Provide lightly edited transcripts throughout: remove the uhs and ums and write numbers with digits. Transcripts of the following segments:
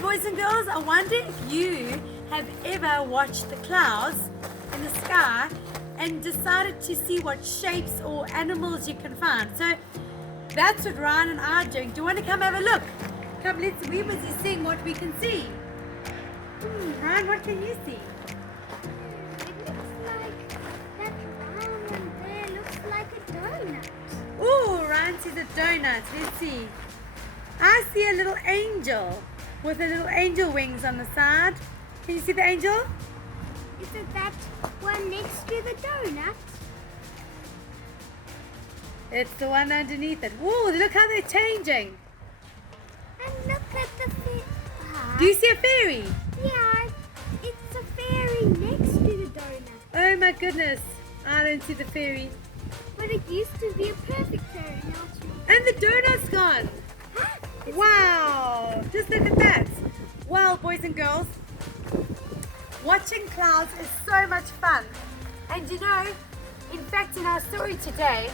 boys and girls, I wonder if you have ever watched the clouds in the sky and decided to see what shapes or animals you can find. So that's what Ryan and I are doing. Do you want to come have a look? Come, we're busy seeing what we can see. Ryan, what can you see? It looks like that round one there looks like a donut. Oh, Ryan sees a donut. Let's see. I see a little angel with a little angel wings on the side. Can you see the angel? Isn't that one next to the donut? It's the one underneath it. Whoa, look how they're changing. And look at the Do you see a fairy? Yeah, it's a fairy next to the donut. Oh my goodness. I don't see the fairy. But it used to be a perfect fairy, now it's not. And the donut's gone. Wow. Just look at that. Well, boys and girls, watching clouds is so much fun. And you know, in fact, in our story today,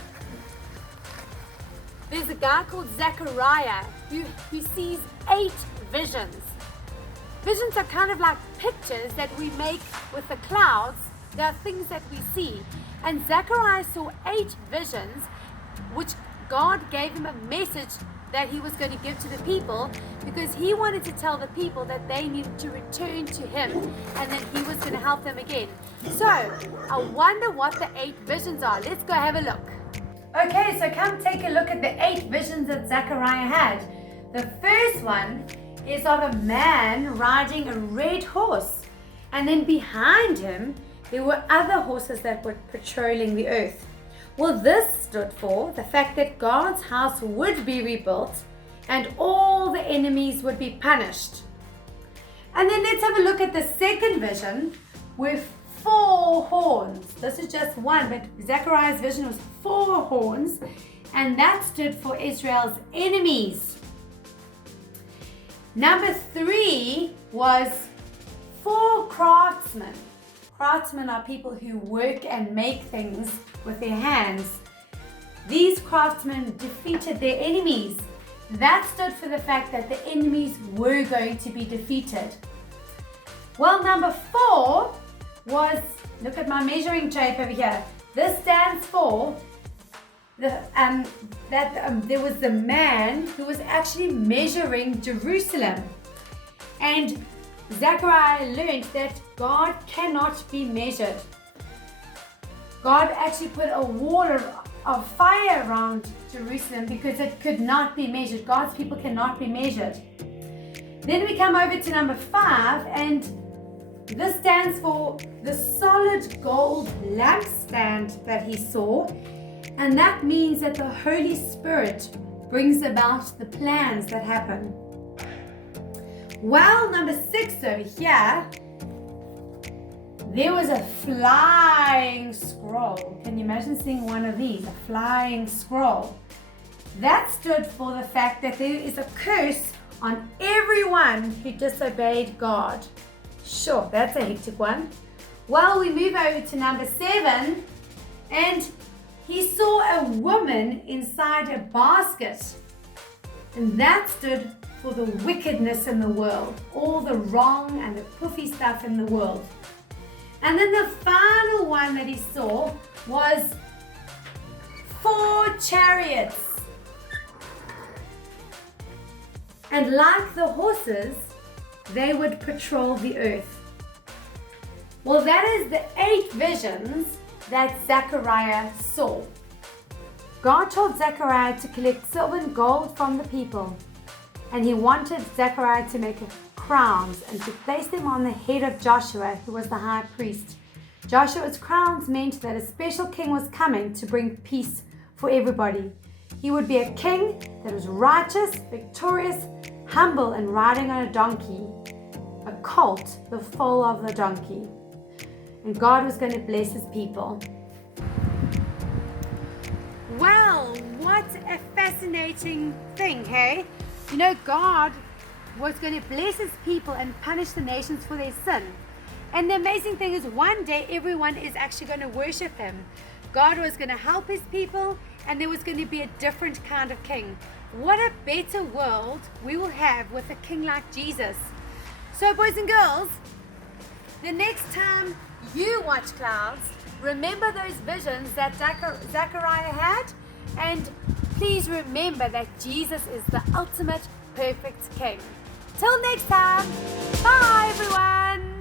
there's a guy called Zechariah who sees 8 visions. Visions are kind of like pictures that we make with the clouds. They are things that we see. And Zechariah saw 8 visions, which God gave him a message that he was going to give to the people, because he wanted to tell the people that they needed to return to him and then he was going to help them again. So I wonder what the 8 visions are. Let's go have a look. Okay, so come take a look at the 8 visions that Zechariah had. The first one is of a man riding a red horse, and then behind him there were other horses that were patrolling the earth. Well, this stood for the fact that God's house would be rebuilt and all the enemies would be punished. And then let's have a look at the second vision with 4 horns. This is just one, but Zechariah's vision was 4 horns, and that stood for Israel's enemies. Number 3 was 4 craftsmen. Craftsmen are people who work and make things with their hands. These craftsmen defeated their enemies. That stood for the fact that the enemies were going to be defeated. Well, number 4 was, look at my measuring tape over here. This stands for there was the man who was actually measuring Jerusalem. And Zechariah learned that God cannot be measured. God actually put a wall of fire around Jerusalem because it could not be measured. God's people cannot be measured. Then we come over to number 5, and this stands for the solid gold lampstand that he saw. And that means that the Holy Spirit brings about the plans that happen. Well, number 6 over here, there was a flying scroll. Can you imagine seeing one of these, a flying scroll? That stood for the fact that there is a curse on everyone who disobeyed God. Sure, that's a hectic one. Well, we move over to number 7, and he saw a woman inside a basket, and that stood for the wickedness in the world, all the wrong and the puffy stuff in the world. And then the final one that he saw was 4 chariots. And like the horses, they would patrol the earth. Well, that is the 8 visions that Zechariah saw. God told Zechariah to collect silver and gold from the people, and he wanted Zechariah to make crowns and to place them on the head of Joshua, who was the high priest. Joshua's crowns meant that a special king was coming to bring peace for everybody. He would be a king that was righteous, victorious, humble, and riding on a donkey, a colt, the foal of the donkey. And God was going to bless his people. Well, what a fascinating thing, hey? You know, God was going to bless his people and punish the nations for their sin. And the amazing thing is, one day everyone is actually going to worship him. God was going to help his people, and there was going to be a different kind of king. What a better world we will have with a king like Jesus. So, boys and girls, the next time you watch clouds, remember those visions that Zechariah had, and please remember that Jesus is the ultimate perfect King. Till next time, bye everyone!